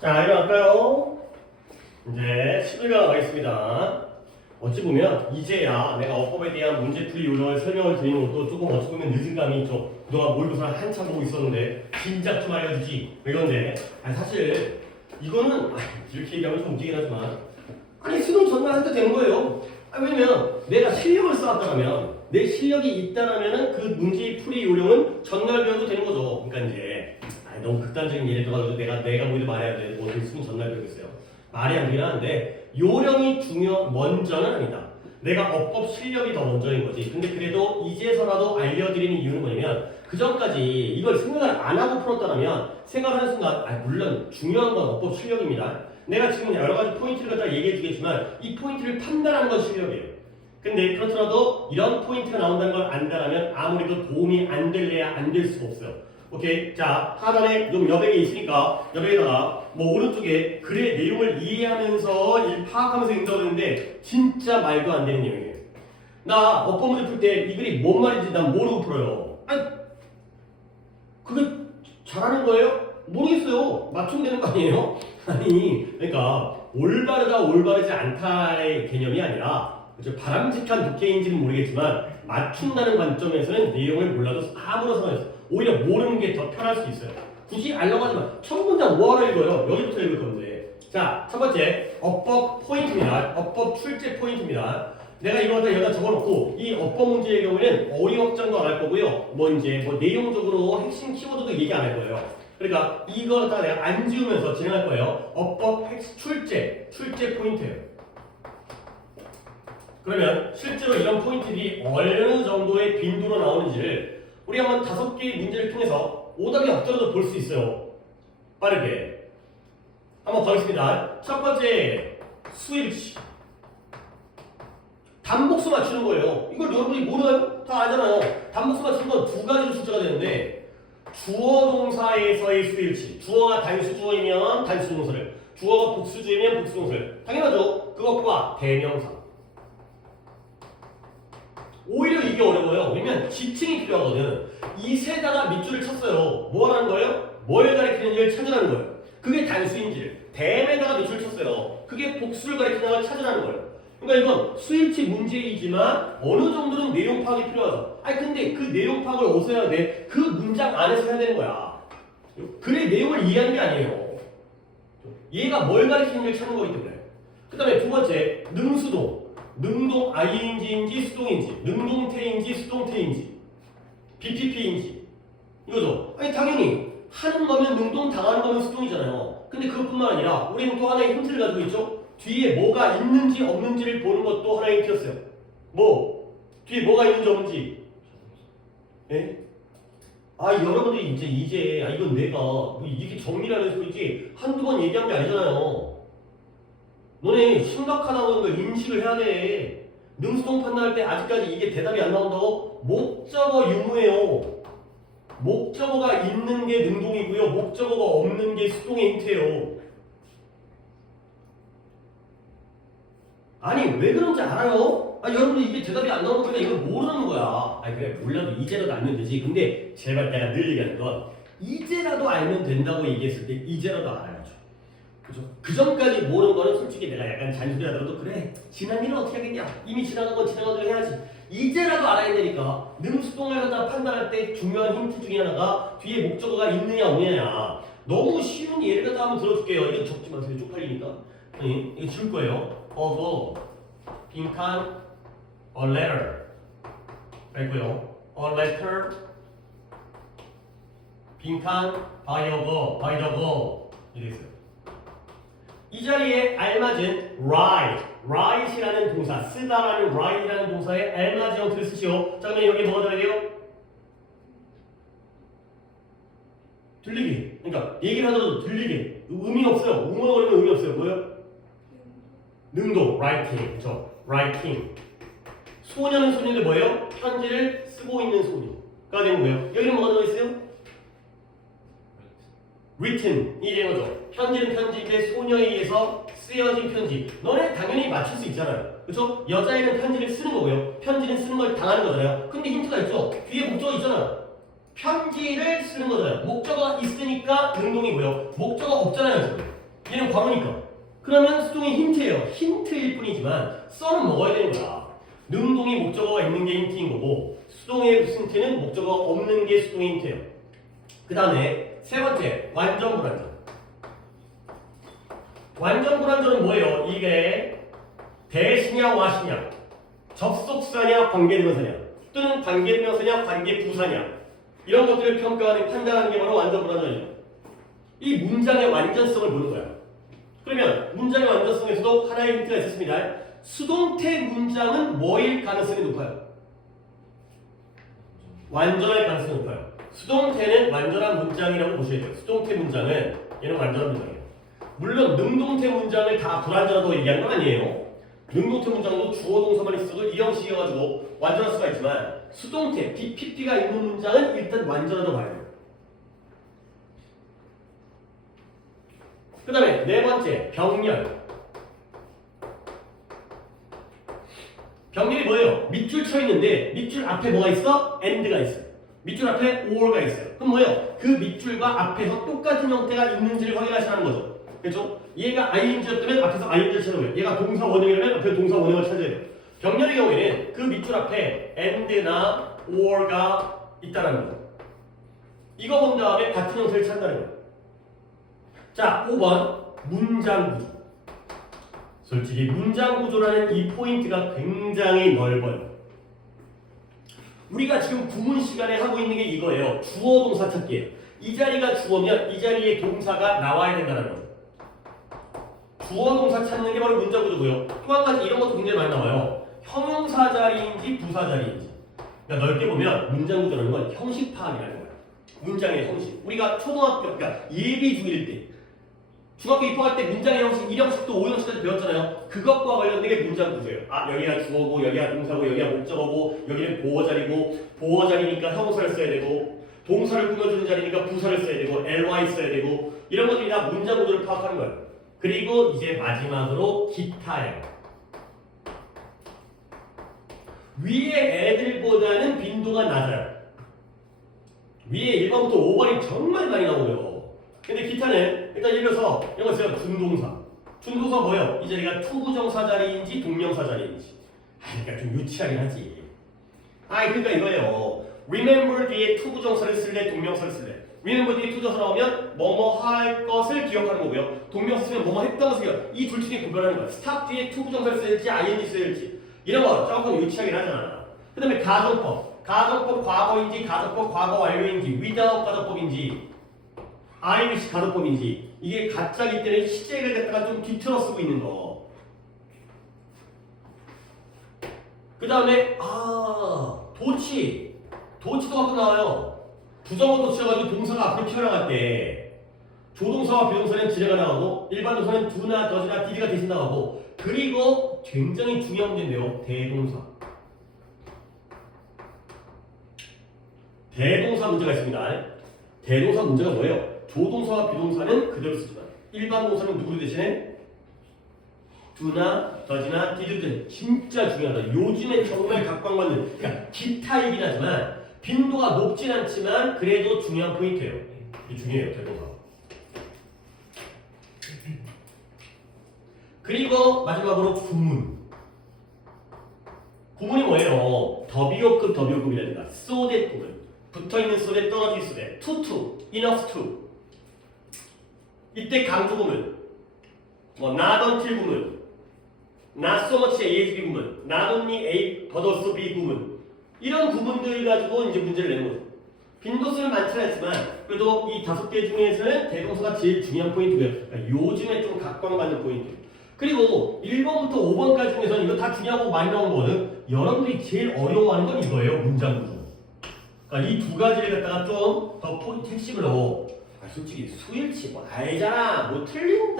자, 일어날까요? 이제 11강 가겠습니다. 어찌 보면 이제야 내가 어법에 대한 문제풀이 요령을 설명을 드리는 것도 조금 어찌 보면 늦은 감이 있죠. 그동안 모의고사를 한참 보고 있었는데 진작 좀 알려주지 이건데 사실 이거는 이렇게 얘기하면 좀 웃기긴 하지만 수능 전날한테 되는 거예요. 왜냐면 내가 실력을 쌓았다면 내 실력이 있다라면은 그 문제풀이 요령은 전날 배워도 되는 거죠. 그러니까 이제 너무 극단적인 예를 들어가지고 내가 모두 말해야 돼. 뭐 수능 전날 배우겠어요. 말이 안 되긴 하는데 요령이 먼저는 아니다. 내가 어법 실력이 더 먼저인 거지. 근데 그래도 이제서라도 알려드리는 이유는 뭐냐면 그 전까지 이걸 생각을 안 하고 풀었다면 생각하는 순간 물론 중요한 건 어법 실력입니다. 내가 지금 여러 가지 포인트를 갖다 얘기해 주겠지만 이 포인트를 판단하는 건 실력이에요. 근데 그렇더라도 이런 포인트가 나온다는 걸 안다라면 아무래도 도움이 안 될래야 안 될 수가 없어요. 오케이. 자, 하단에 좀 여백에 있으니까 여백에다가 뭐 오른쪽에 글의 내용을 이해하면서 파악하면서 읽는다고 했는데 진짜 말도 안 되는 내용이에요. 나 어법 문제 풀 때 이 글이 뭔 말인지 난 모르고 풀어요. 그게 잘하는 거예요? 모르겠어요. 맞추면 되는 거 아니에요? 그러니까 올바르다 올바르지 않다의 개념이 아니라 바람직한 독해인지는 모르겠지만 맞춘다는 관점에서는 내용을 몰라도 아무런 상관이 없어요. 오히려 모르는 게 더 편할 수 있어요. 굳이 알려고 하지만 첫 문장 뭐하러 읽어요? 여기부터 읽을 건데. 자, 첫 번째 어법 포인트입니다. 어법 출제 포인트입니다. 내가 이거 갖다 여기다 적어놓고 이 어법 문제의 경우에는 어휘 확장도 안 할 거고요. 뭐 내용적으로 핵심 키워드도 얘기 안 할 거예요. 그러니까 이거 갖다가 내가 안 지우면서 진행할 거예요. 어법 출제 포인트예요. 그러면 실제로 이런 포인트들이 어느 정도의 빈도로 나오는지를 우리 한번 5개의 문제를 통해서 오답이 없더라도 볼 수 있어요. 빠르게 한번 가겠습니다. 첫 번째 수일치 단복수 맞추는 거예요. 이걸 여러분이 모르나요? 다 알잖아요. 단복수 맞추는 건 두 가지로 출제가 되는데 주어 동사에서의 수일치, 주어가 단수주어이면 단수동사를, 주어가 복수주어이면 복수동사를. 당연하죠. 그것과 대명사. 오히려 이게 어려워요. 왜냐면 지칭이 필요하거든. 이 세다가 밑줄을 쳤어요. 뭐 하라는 거예요? 뭘 가리키는지를 찾으라는 거예요. 그게 단수인지를. 대에다가 밑줄을 쳤어요. 그게 복수를 가리키는 걸 찾으라는 거예요. 그러니까 이건 수일치 문제이지만 어느 정도는 내용 파악이 필요하죠. 근데 그 내용 파악을 어디서 해야 돼? 그 문장 안에서 해야 되는 거야. 글의 내용을 이해하는 게 아니에요. 얘가 뭘 가리키는지를 찾는 거기 때문에. 그 다음에 두 번째 능수동. 능동 ing인지 수동인지, 능동태인지 수동태인지, BPP인지 이거죠. 당연히 하는 거면 능동, 당하는 거면 수동이잖아요. 근데 그것뿐만 아니라 우리는 또 하나의 힌트를 가지고 있죠. 뒤에 뭐가 있는지 없는지를 보는 것도 하나의 힌트였어요. 뒤에 뭐가 있는지 없는지. 예? 여러분들이 이제 이건 내가 이게 정리라는 소리지 한두 번 얘기한 게 아니잖아요. 너네 심각하다고 걸 인식을 해야 돼. 능수동 판단할 때 아직까지 이게 대답이 안 나온다고? 목적어 유무예요. 목적어가 있는 게 능동이고요. 목적어가 없는 게 수동의 힌트예요. 왜 그런지 알아요? 여러분들 이게 대답이 안 나오는 거니까 이걸 모르는 거야. 그래 몰라도 이제라도 알면 되지. 근데 제발 내가 늘 얘기하는 건 이제라도 알면 된다고 얘기했을 때 이제라도 알아야죠. 그죠? 그 전까지 모르는 거는 솔직히 내가 약간 잔소리 하더라도 그래 지난 일은 어떻게 하겠냐, 이미 지나간 건 지나간 대로 해야지. 이제라도 알아야 되니까 능수동을 갖다 판단할 때 중요한 힌트 중에 하나가 뒤에 목적어가 있느냐 없느냐. 너무 쉬운 예를 갖다 한번 들어줄게요. 이거 적지 마세요. 쪽팔리니까. 이거 줄 거예요. 빈칸 a letter 됐고요. a letter 빈칸 by the girl 이렇게 있어요. 이 자리에 알맞은 write이라는 동사, 쓰다라는 write이라는 동사에 알맞은 형태를 쓰시오. 자, 그러면 여기 뭐가 들어야 돼요? 들리게. 그러니까 얘기를 하더라도 들리게. 의미 없어요. 웅얼거리면 의미 없어요. 뭐예요? 능동, writing. 그렇죠? writing. 소녀는 소녀인데 뭐예요? 편지를 쓰고 있는 소녀가 되는 거예요. 여기는 뭐가 들어있어요? written 이 되는 거죠. 편지는 편지인데 소녀에 의해서 쓰여진 편지. 너네 당연히 맞출 수 있잖아요. 그렇죠? 여자애는 편지를 쓰는 거고요. 편지는 쓰는 걸 당하는 거잖아요. 근데 힌트가 있죠. 뒤에 목적어 있잖아요. 편지를 쓰는 거잖아요. 목적어가 있으니까 능동이고요. 목적어가 없잖아요. 지금. 얘는 과거니까. 그러면 수동이 힌트예요. 힌트일 뿐이지만 썰은 먹어야 되는 거야. 능동이 목적어가 있는 게 힌트인 거고 수동의 힌트는 목적어가 없는 게 수동의 힌트예요. 그 다음에 세 번째 완전 불완전. 완전 불완전은 뭐예요? 이게 대시냐 와시냐, 접속사냐 관계대명사냐, 또는 관계대명사냐 관계부사냐, 이런 것들을 평가하는 판단하는 게 바로 완전 불완전이죠. 이 문장의 완전성을 보는 거야. 그러면 문장의 완전성에서도 하나의 힌트가 있었습니다. 수동태 문장은 뭐일 가능성이 높아요? 완전할 가능성이 높아요. 수동태는 완전한 문장이라고 보셔야 돼요. 수동태 문장은 얘는 완전한 문장이에요. 물론 능동태 문장을 다 불완전하다고 얘기하는 건 아니에요. 능동태 문장도 주어 동사만 있어도 이 형식이어가지고 완전할 수가 있지만 수동태, BPP가 있는 문장은 일단 완전하다고 봐야 돼요. 그 다음에 네 번째, 병렬. 병렬이 뭐예요? 밑줄 쳐 있는데 밑줄 앞에 뭐가 있어? and가 있어요. 밑줄 앞에 or가 있어요. 그럼 뭐예요? 그 밑줄과 앞에서 똑같은 형태가 있는지를 확인하시라는 거죠. 그렇죠? 얘가 ing였다면 앞에서 ing를 찾아줘요. 얘가 동사 원형이라면 앞에 동사 원형을 찾아야 돼요. 병렬의 경우에는 그 밑줄 앞에 and나 or가 있다는 거죠. 이거 본 다음에 같은 형태를 찾는다는 거예요. 자, 5번 문장 구조. 솔직히 문장 구조라는 이 포인트가 굉장히 넓어요. 우리가 지금 구문 시간에 하고 있는 게 이거예요. 주어 동사 찾기예요. 이 자리가 주어면 이 자리에 동사가 나와야 된다는 거예요. 주어 동사 찾는 게 바로 문장 구조고요. 또 한 가지 이런 것도 굉장히 많이 나와요. 형용사 자리인지 부사 자리인지. 그러니까 넓게 보면 문장 구조라는 건 형식 파악이라는 거예요. 문장의 형식. 우리가 초등학교, 그러니까 예비 중1 때 중학교 입학할 때 문장의 형식 1형식도 5형식까지 배웠잖아요. 그것과 관련된 게 문장 구조예요. 아, 여기가 주어고 여기가 동사고 여기가 목적어고 여기는 보어 자리고 보어 자리니까 형용사를 써야 되고 동사를 꾸며주는 자리니까 부사를 써야 되고 ly 써야 되고 이런 것들이 다 문장 구조를 파악하는 거예요. 그리고 이제 마지막으로 기타예요. 위에 애들보다는 빈도가 낮아요. 위에 1번부터 5번이 정말 많이 나오고요. 근데 기타는 일단 예를 들어서 이거 보세요. 준동사. 준동사 뭐예요? 이 자리가 투부정사 자리인지 동명사 자리인지. 그러니까 좀 유치하긴 하지. 그러니까 이거예요. remember 뒤에 투부정사를 쓸래 동명사를 쓸래. remember 뒤에 투부정사 나오면 뭐뭐 할 것을 기억하는 거고요. 동명사 쓰면 뭐뭐 했던 것을 기억. 이 둘 중에 구별하는 거야. stop 뒤에 투부정사를 쓸지 ing 쓸지. 이런 거 조금 유치하긴 하잖아. 그 다음에 가정법. 가정법 과거인지 가정법 과거 완료인지 without 가정법인지 Irish 가정법인지 이게 가짜기 때문에 시제를 갖다가 좀 뒤틀어 쓰고 있는 거. 그 다음에 도치도 갖고 나와요. 부정어 도치여가지고 동사가 앞으로 튀어나갈 때 조동사와 비동사는 지뢰가 나가고 일반 동사는 do나 does나 did가 대신 나가고 그리고 굉장히 중요한 문제인데요. 대동사 문제가 있습니다. 대동사 문제가 뭐예요? 조동사와 비동사는 그대로 쓰지만 일반 동사는 누구를 대신해? do나 does나 did든 진짜 중요하다. 요즘에 정말 각광받는 그러니까 기타이긴 하지만 빈도가 높진 않지만 그래도 중요한 포인트예요. 이게 중요해요. 대동사. 그리고 마지막으로 구문. 구문이 뭐예요? 더비호급 더비호급이라든가 so that 구문. 붙어있는 so that 떨어질 so that to enough to 이때 강조 구문, not until 구문, not so much ASB 구문, not only A but also B 구문 이런 구문들 가지고 이제 문제를 내는 거죠. 빈도수는 많지 않지만 그래도 이 5개 중에서는 대동사가 제일 중요한 포인트고요. 그러니까 요즘에 좀 각광받는 포인트. 그리고 1번부터 5번까지 중에서는 이거 다 중요하고 많이 나온 거는 여러분들이 제일 어려워하는 건 이거예요. 문장 구조. 그러니까 이 두 가지를 갖다가 좀 더 포인트 핵심으로 솔직히 수일치 뭐 알잖아. 뭐 틀릴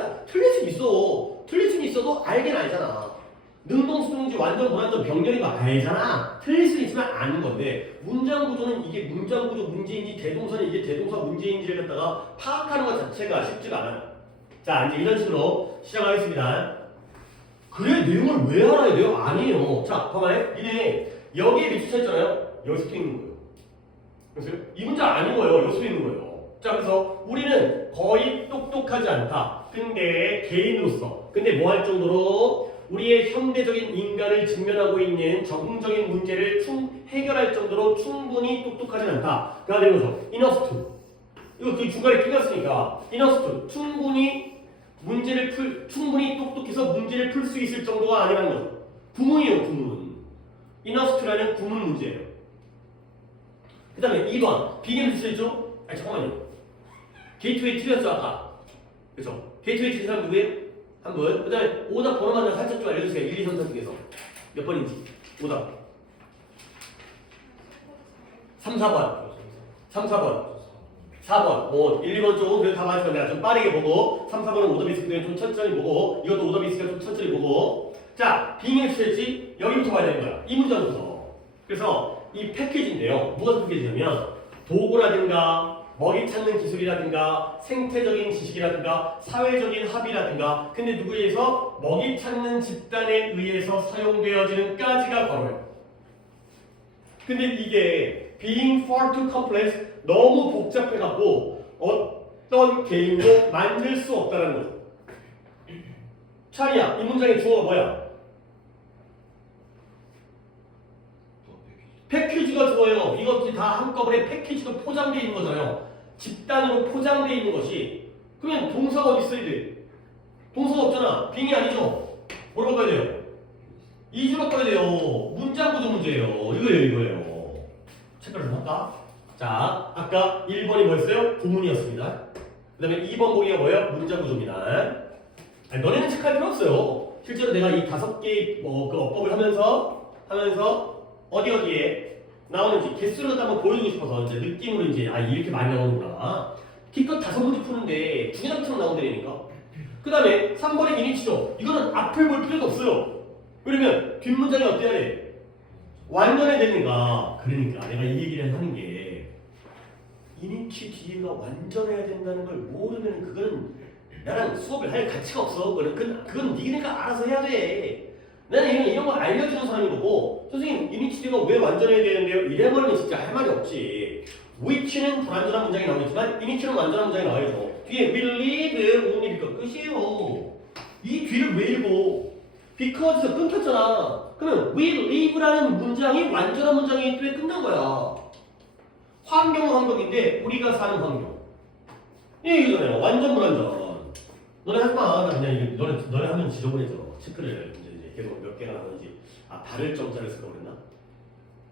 수 있어. 틀릴 수는 있어도 알긴 알잖아. 능동수동인지 완전 불완전 병렬인 거 알잖아. 틀릴 수는 있지만 아는 건데 문장 구조는 이게 문장 구조 문제인지 대동사는 이게 대동사 문제인지를 갖다가 파악하는 것 자체가 쉽지가 않아요. 자, 이제 이런 식으로 시작하겠습니다. 그래 내용을 왜 알아야 돼요? 아니에요. 자, 봐봐요. 이게 여기에 밑줄 쳐 있잖아요. 여기 서 있는 거예요. 그래서 이 문장 아닌 거예요. 여기 서 있는 거예요. 자, 그래서 우리는 거의 똑똑하지 않다. 근데 개인으로서, 근데 뭐 할 정도로 우리의 현대적인 인간을 직면하고 있는 적응적인 문제를 해결할 정도로 충분히 똑똑하지 않다. 그가 되는 거죠. enough to. 이거 그 중간에 끼었으니까 enough to. 충분히 똑똑해서 문제를 풀 수 있을 정도가 아니라는 거죠. 구문이에요, 구문. enough to라는 구문 문제예요. 그 다음에 2번. 비교를 쓰셨죠? 아니, 잠깐만요. 게이트웨이 틀렸죠, 아까. 그죠? 게이트웨이 틀린 사람 누구예요? 한 분. 그 다음에 오답 번호만 살짝 좀 알려주세요. 1, 2, 3, 4 중에서. 몇 번인지. 오답. 3, 4번. 3, 4번. 4번. 1, 2번 쪽은 그래도 다 맞을 거야. 좀 빠르게 보고. 3, 4번은 오답이 있을 때좀 천천히 보고. 이것도 오답이 있으니까 좀 천천히 보고. 자, 빙의 수였지? 여기부터 봐야 되는 거야. 이 문장부터. 그래서 이 패키지인데요. 무엇 패키지냐면 도구라든가 먹이 찾는 기술이라든가 생태적인 지식이라든가 사회적인 합의라든가 근데 누구에 의해서 먹이 찾는 집단에 의해서 사용되어지는 까지가 걸어요. 근데 이게 being far too complex 너무 복잡해갖고 어떤 개인도 만들 수 없다는 거죠. 차리야, 이 문장의 주어가 뭐야? 패키지가 주어요. 이것들이 다 한꺼번에 패키지로 포장되어 있는 거잖아요. 집단으로 포장되어 있는 것이. 그러면 동사가 어디 있어야 돼? 동사가 없잖아. 빙이 아니죠? 뭐라고 봐야 돼요? 이주로 봐야 돼요. 문장 구조 문제예요. 이거예요. 체크를 좀 할까? 자, 아까 1번이 뭐였어요? 구문이었습니다. 그 다음에 2번 보기가 뭐예요? 문장 구조입니다. 아니, 너네는 체크할 필요 없어요. 실제로 내가 이 5개의 그 어법을 하면서 어디에 나오는지 개수를 한번 보여주고 싶어서 이제 느낌으로 이제 이렇게 많이 나오는구나. 기껏 5문제 푸는데 2개나 나온다니까. 그 다음에 3번의 이니치죠. 이거는 앞을 볼 필요도 없어요. 그러면 뒷문장이 어때야 돼? 완전해야 되니까. 그러니까 내가 이 얘기를 하는 게 이니치 뒤에가 완전해야 된다는 걸 모르면 그거는 나랑 수업을 할 가치가 없어. 그건 니네가 알아서 해야 돼. 나는 이런 거 알려주는 사람인 거고 선생님 이니치 뒤가 왜 완전해야 되는데요? 이래버리면 진짜 할 말이 없지. which는 불완전한 문장이 나오겠지만 이니치는 완전한 문장이 나와야죠. 뒤에 will live only because 끝이에요. 이 뒤를 왜 읽어? because에서 끊겼잖아. 그러면 will live라는 문장이 완전한 문장이기 때문에 끝난 거야. 환경은 환경인데 우리가 사는 환경. 이거잖아요. 완전 불완전. 너네 하지 마. 나 그냥 너네 하면 지저분해져. 체크를 이제 계속 몇 개가 나오는지. 발을 정자를 쓰라고 그랬나?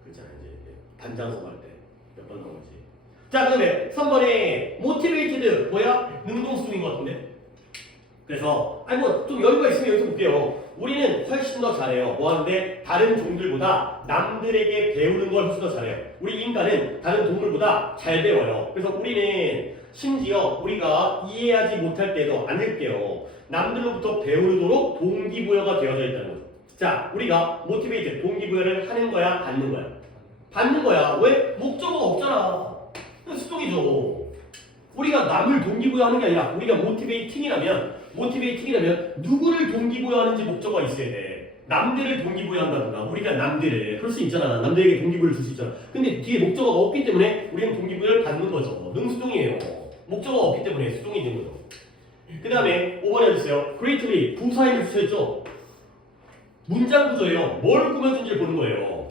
그렇잖아. 이제 반장성 할 때 몇 번 나오는지. 자, 그다음에 3번에 motivated 뭐야? 능동수동인 것 같은데. 그래서 좀 여유가 있으면 여기서 볼게요. 우리는 훨씬 더 잘해요. 뭐 하는데 다른 종들보다 남들에게 배우는 걸 훨씬 더 잘해요. 우리 인간은 다른 동물보다 잘 배워요. 그래서 우리는 심지어 우리가 이해하지 못할 때도 안 할게요. 남들로부터 배우도록 동기부여가 되어져 있다는 거죠. 자, 우리가 모티베이트 동기부여를 하는 거야, 받는 거야? 받는 거야. 왜? 목적어가 없잖아. 수동이죠. 우리가 남을 동기부여하는 게 아니라 우리가 모티베이팅이라면 누구를 동기부여하는지 목적어가 있어야 돼. 남들을 동기부여한다든가 우리가 남들을 그럴 수 있잖아. 남들에게 동기부여를 줄 수 있잖아. 근데 뒤에 목적어가 없기 때문에 우리는 동기부여를 받는 거죠. 능수동이에요. 목적어가 없기 때문에 수동이 된 거죠. 그 다음에 5번에 해주세요. greatly 부사임을 쓰셨죠? 문장 구조예요. 뭘 꾸며준지 보는 거예요.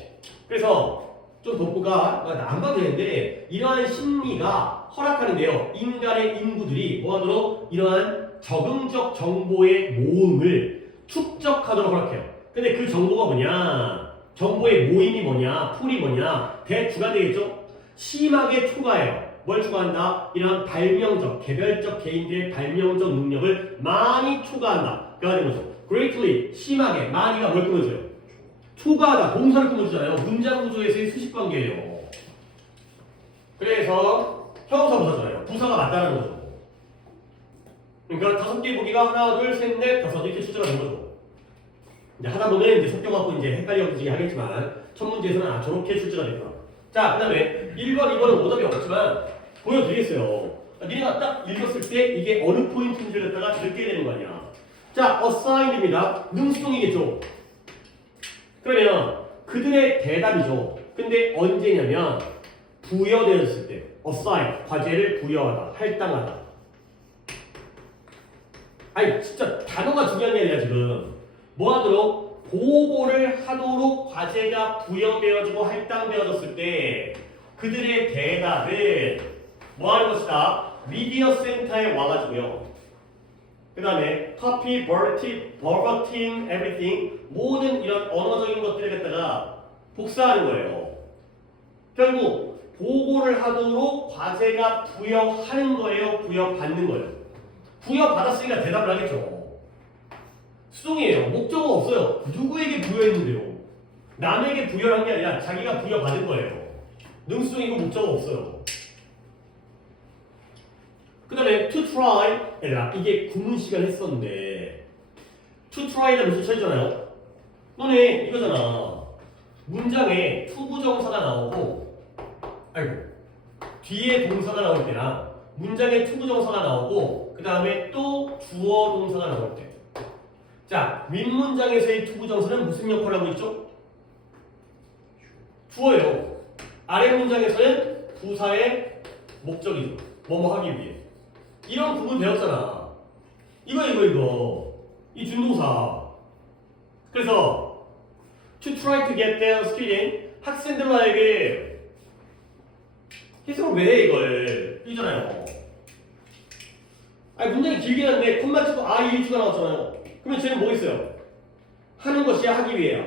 그래서 좀 돋보가 안 봐도 되는데 이러한 심리가 허락하는데요. 인간의 인구들이 뭐하도록 이러한 적응적 정보의 모음을 축적하도록 허락해요. 근데 그 정보가 뭐냐? 정보의 모임이 뭐냐? 풀이 뭐냐? 대주가 되겠죠? 심하게 초과해요. 뭘 초과한다? 이러한 발명적, 개별적 개인들의 발명적 능력을 많이 초과한다. 그가 되는 거죠. greatly, 심하게, 많이가 뭘 꾸며줘요? 초과하다, 동사를 꾸며주잖아요. 문장 구조에서의 수식관계예요. 그래서 형용사 부사잖아요. 부사가 맞다는 거죠. 그러니까 5개 보기가 하나, 둘, 셋, 넷, 다섯 이렇게 출제가 된 거죠. 이제 하다 보면 이제 섞여갖고 이제 헷갈려지긴 하겠지만 첫 문제에서는 저렇게 출제가 됐다. 자, 그 다음에 1번, 2번은 오답이 없지만 보여드리겠어요. 니네가 딱 읽었을 때 이게 어느 포인트인지를 갖다가 듣게 되는 거 아니야. 자, assigned입니다. 능수동이겠죠. 그러면 그들의 대답이죠. 근데 언제냐면 부여되었을 때. assign 과제를 부여하다, 할당하다. 아니 진짜 단어가 중요한 게 아니라 지금 뭐 하도록 보고를 하도록 과제가 부여되어지고 할당되어졌을 때 그들의 대답은 뭐 하는 것이다? 미디어 센터에 와가지고요. 그 다음에 copy, verbatim, everything 모든 이런 언어적인 것들을 갖다가 복사하는 거예요. 결국 보고를 하도록 과제가 부여하는 거예요? 부여받는 거예요? 부여받았으니까 대답을 하겠죠. 수동이에요. 목적어 없어요. 누구에게 부여했는데요? 남에게 부여한 게 아니라 자기가 부여받은 거예요. 능수동이고 목적어 없어요. 그 다음에 to try 이게 구문 시간 했었는데 to try가 무슨 차이잖아요? 너네 이거잖아. 문장에 투부정사가 나오고 뒤에 동사가 나올 때랑 문장에 투부정사가 나오고 그 다음에 또 주어 동사가 나올 때. 자, 윗문장에서의 투부정사는 무슨 역할을 하고 있죠? 주어예요. 아래 문장에서는 부사의 목적이죠. 뭐뭐 하기 위해. 이런 부분 배웠잖아. 이거. 이 준동사. 그래서 to try to get their student 학생들에게 해석을 왜 해 이걸? 이잖아요. 아니 문장이 길게 하는데 콤마 치고 IH가 나왔잖아요. 그러면 쟤는 뭐 있어요? 하는 것이야 하기 위해야.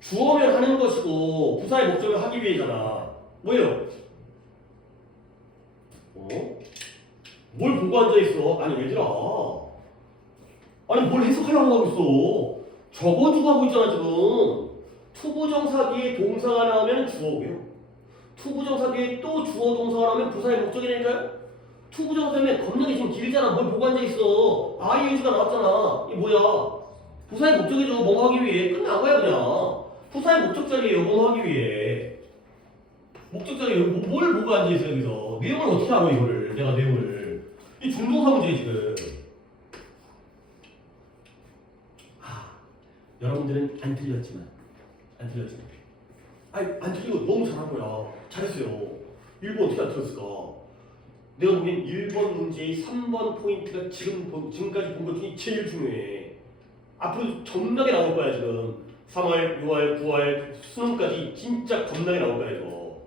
주어면 하는 것이고 부사의 목적은 하기 위해잖아. 뭐예요? 뭘 보고 앉아있어? 아니 얘들아 아니 뭘 해석하려고 하고 있어? 적어주고 하고 있잖아 지금. 투부정사 뒤에 동사가 나오면 주어고요. 투부정사 뒤에 또 주어 동사가 나오면 부사의 목적이라니까요? 투부정사면 겁나게 지금 길잖아. 뭘 보고 앉아있어? ING가 나왔잖아. 이게 뭐야? 부사의 목적이죠. 뭐 하기 위해. 끝난 거야 그냥. 부사의 목적자리에요. 뭐 하기 위해. 목적자리에요. 뭘 보고 앉아있어 여기서. 내용을 어떻게 알아 이거를. 내가 내용을. 이 중동사 문제지 지금. 여러분들은 안 틀렸지만 아니 안 틀리고 너무 잘한 거야. 잘했어요. 1번 어떻게 안 틀렸을까? 내가 보기엔 1번 문제의 3번 포인트가 지금까지 본 것 중에 제일 중요해. 앞으로 겁나게 나올 거야 지금. 3월, 6월, 9월 수능까지 진짜 겁나게 나올 거야 이거.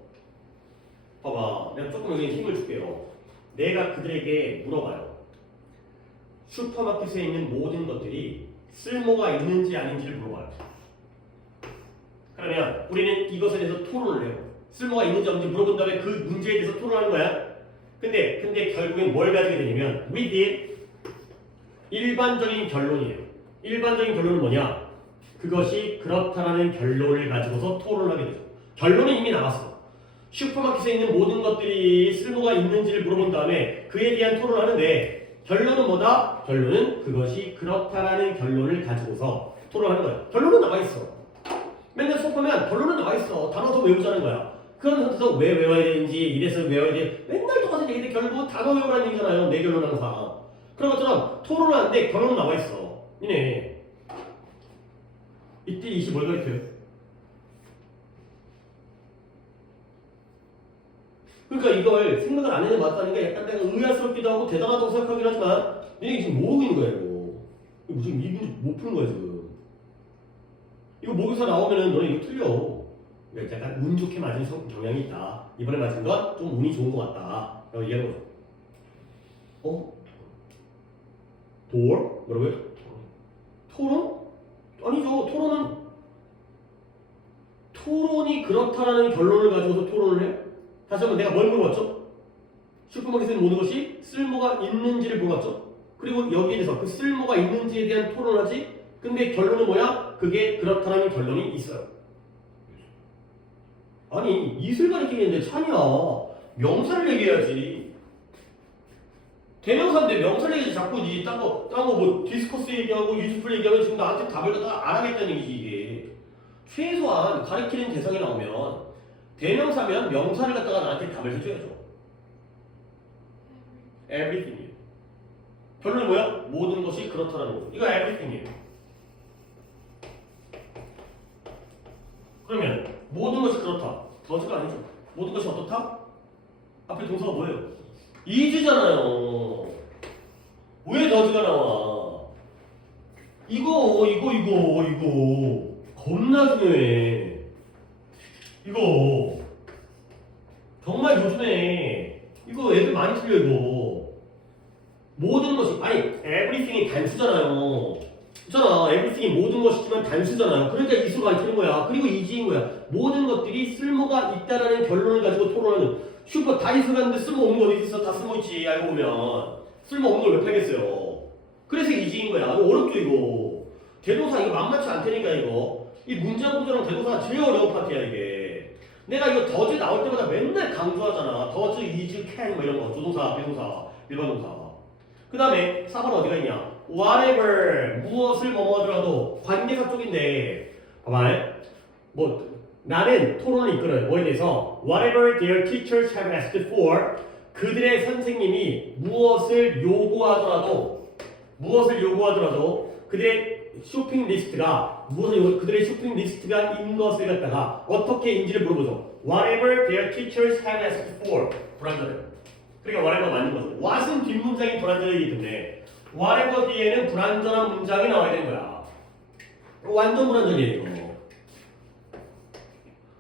봐봐. 내가 조금 여기 힘을 줄게요. 내가 그들에게 물어봐요. 슈퍼마켓에 있는 모든 것들이 쓸모가 있는지 아닌지를 물어봐요. 그러면 우리는 이것에 대해서 토론을 해요. 쓸모가 있는지 없는지 물어본 다음에 그 문제에 대해서 토론하는 거야. 근데 결국엔 뭘 가지게 되냐면 with 일반적인 결론이에요. 일반적인 결론은 뭐냐? 그것이 그렇다라는 결론을 가지고서 토론을 하게 되죠. 결론은 이미 나왔어. 슈퍼마켓에 있는 모든 것들이 쓸모가 있는지를 물어본 다음에 그에 대한 토론을 하는데 결론은 뭐다? 결론은 그것이 그렇다라는 결론을 가지고서 토론하는 거야. 결론은 나와 있어. 맨날 수업하면 결론은 나와 있어. 단어 더 외우자는 거야. 그런 상태에서 왜 외워야 되는지 이래서 외워야 돼. 맨날 똑같은 얘기인데 결국 단어 외우라는 얘기잖아요. 내 결론 항상. 그런 것처럼 토론을 하는데 결론은 나와 있어. 이네. 이때 이시 뭘 가르쳐요? 그러니까 이걸 생각을 안 해도 맞다니까 약간 내가 의아스럽기도 하고 대단하다고 생각하긴 하지만 얘네 지금 모르고 있는 거야 이거 지금 이 문제 못 푸는 거야 지금. 이거 모의고사 나오면은 너네 이거 틀려. 그러니까 약간 운 좋게 맞은 경향이 있다. 이번에 맞은 건 좀 운이 좋은 것 같다. 라고 얘기하는 거죠. 돌? 뭐라고요? 토론? 아니죠. 토론이 그렇다라는 결론을 가지고서 토론을 해요. 다시 한번 내가 뭘 물어봤죠? 슈퍼마켓에 모든 것이 쓸모가 있는지를 물어봤죠. 그리고 여기에 대해서 그 쓸모가 있는지에 대한 토론을 하지. 근데 결론은 뭐야? 그게 그렇다라는 결론이 있어요. 아니 이슬 가리키는데 찬이야. 명사를 얘기해야지. 대명사인데 명사를 얘기하지 자꾸 딴거 뭐 디스커스 얘기하고 유즈풀 얘기하면 지금 나한테 답을 다 안 하겠다는 얘기지 이게. 최소한 가리키는 대상이 나오면 대명사면 명사를 갖다가 나한테 답을 해줘야죠. everything이에요. 결론은 뭐야? 모든 것이 그렇다라는 거. 이거 everything이에요. 그러면 모든 것이 그렇다. 더즈가 아니죠. 모든 것이 어떻다? 앞에 동사가 뭐예요? is잖아요. 왜 does가 나와? 이거 겁나 중요해. 이거 정말 요즘에 이거 애들 많이 틀려 이거. 모든 것이 아니 everything이 단수잖아요. 있잖아. everything이 모든 것이지만 단수잖아요. 그러니까 이수가 많이 틀린 거야. 그리고 이지인 거야. 모든 것들이 쓸모가 있다라는 결론을 가지고 토론하는 슈퍼 다 이수가는데 쓸모없는 거 어디 있어? 다 쓸모있지. 알고 보면 쓸모없는 걸 왜 팔겠어요. 그래서 이지인 거야. 이거 어렵죠 이거. 대동사 이거 만만치 않다니까 이거. 이 문장 구조랑 대동사가 제일 어려운 파트야 이게. 내가 이거 더즈 나올 때마다 맨날 강조하잖아. 더즈, is, can 뭐 이런 거. 조동사, 비동사, 일반 동사. 그 다음에 4번 어디가 있냐? whatever 무엇을 뭐뭐하더라도 관계사 쪽인데 봐봐. 뭐 나는 토론을 이끌어요. 뭐에 대해서? whatever their teachers have asked for 그들의 선생님이 무엇을 요구하더라도 그들의 쇼핑 리스트가 그들의 쇼핑 리스트가 인 것을 갖다가 어떻게인지를 물어보죠. whatever their teachers have asked for 불안전해요. 그러니까 whatever 맞는 거죠. what은 뒷문장이 불안전하기 때문에 whatever 뒤에는 불안전한 문장이 나와야 되는 거야. 완전 불안전이에요 이거.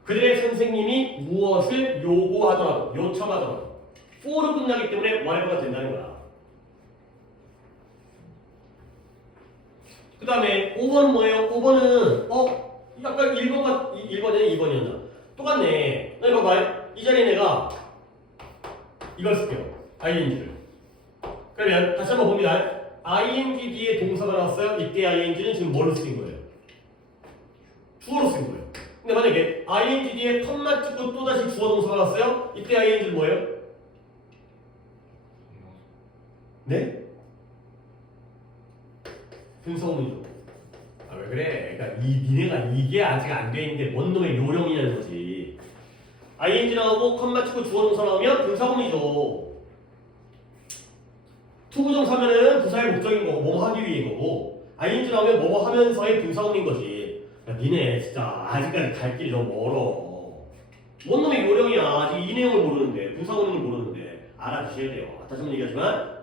그들의 선생님이 무엇을 요청하더라도 for로 끝나기 때문에 whatever가 된다는 거야. 그 다음에 5번은 뭐예요? 5번은 약간 1번이나 2번이었나? 똑같네. 나 이거 봐. 이 자리에 내가 이걸 쓸게요. ing를. 그러면 다시 한번 봅니다. ing 뒤에 동사가 나왔어요. 이때 ing는 지금 뭘로 쓰인 거예요? 주어로 쓰인 거예요. 근데 만약에 ing 뒤에 컴마 찍고 또다시 주어 동사가 나왔어요. 이때 ing는 뭐예요? 네? 분성문이죠. 아 왜 그래? 그러니까 니네가 이게 아직 안 돼 있는데 뭔 놈의 요령이냐는 거지. ing 나오고 컴마 치고 주어 동사 나오면 분사구문이죠. 투부정사면은 부사의 목적인 거고 뭐뭐 하기 위해인 거고 ing 나오면 뭐뭐 하면서의 분사구문인 거지. 야, 니네 진짜 아직까지 갈 길이 너무 멀어. 뭔 놈의 요령이야. 아직 이 내용을 모르는데 분사구문을 모르는데 알아주셔야 돼요. 다시 한번 얘기하지만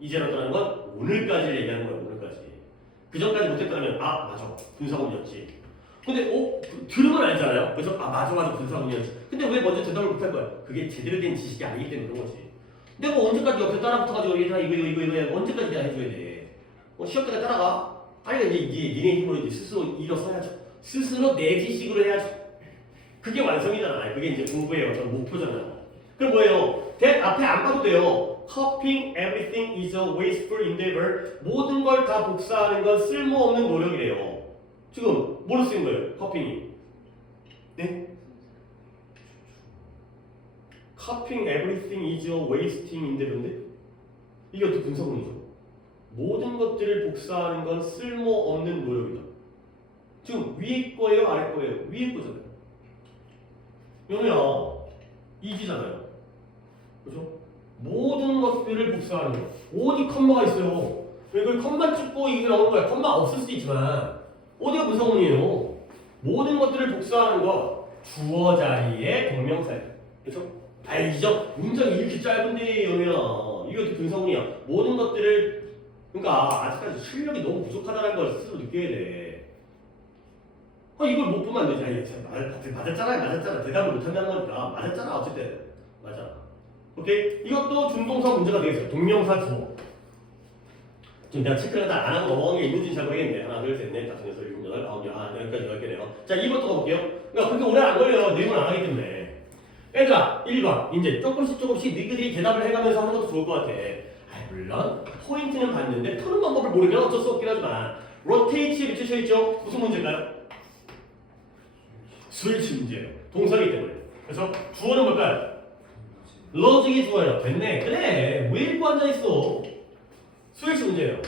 이제라도라는 건 오늘까지를 얘기하는 거예요. 오늘까지. 그 전까지 못했다면 맞아 분사구문이었지. 근데 들으면 알잖아요. 그래서 맞아 분사구문이었지. 근데 왜 먼저 대답을 못할 거야? 그게 제대로 된 지식이 아니기 때문에 그런 거지. 내가 언제까지 옆에 따라붙어가지고 얘들아 이거 언제까지 내가 해줘야 돼? 시험 때까지 따라가? 아니 이제 니네 힘으로 이제 스스로 일어서야죠. 스스로 내 지식으로 해야죠. 그게 완성이잖아. 그게 이제 공부의 어떤 목표잖아요. 그럼 뭐예요? 앞에 안 봐도 돼요. Copying everything is a wasteful endeavor. 모든 걸 다 복사하는 건 쓸모없는 노력이래요. 지금 뭐로 쓰인 거예요? copying이. 네? Copying everything is a wasting endeavor인데? 이게 어떻게 분사구문이죠? 모든 것들을 복사하는 건 쓸모없는 노력이다. 지금 위에 거예요? 아래 거예요? 위에 거잖아요. 영우야 이지잖아요. 그렇죠? 모든 것들을 복사하는 거. 어디 컴마가 있어요? 이걸 컴마 찍고 이게 나오는 거야. 컴마 없을 수도 있지만 어디가 분사구문이에요? 모든 것들을 복사하는 거 주어 자리에 동명사예요. 그렇죠? 알죠? 문장이 이렇게 짧은데 영우야 이게 어떻게 분사구문이야? 모든 것들을 그러니까 아직까지 실력이 너무 부족하다는 걸 스스로 느껴야 돼. 이걸 못 보면 안 되지. 맞았잖아. 대답을 못 한다는 거니까. 맞았잖아. 어쨌든. 맞아. 오케이? 이것도 준동사 문제가 되겠어요. 동명사 주어. 지금 내가 체크를 다 안 하고 넘어간 게 있는지 잘 모르겠는데. 하나, 둘, 셋, 넷, 다섯, 여섯, 일곱, 여덟, 아홉, 여기까지 10개네요. 자, 2번 또 가볼게요. 그러니까 그렇게 오래 안 걸려요. 내용을 안 하기 때문에. 얘들아, 1번. 이제 조금씩 너희들이 대답을 해가면서 하는 것도 좋을 것 같아. 물론 포인트는 봤는데 푸는 방법을 모르면 어쩔 수 없긴 하지만 rotate에 붙여있죠? 무슨 문제일까요? 스위치 문제예요. 동사이기 때문에. 그래서 주어는 뭘까요? 로직이 주어예요. 됐네. 그래. 왜 읽고 앉아있어? 스위치 문제예요.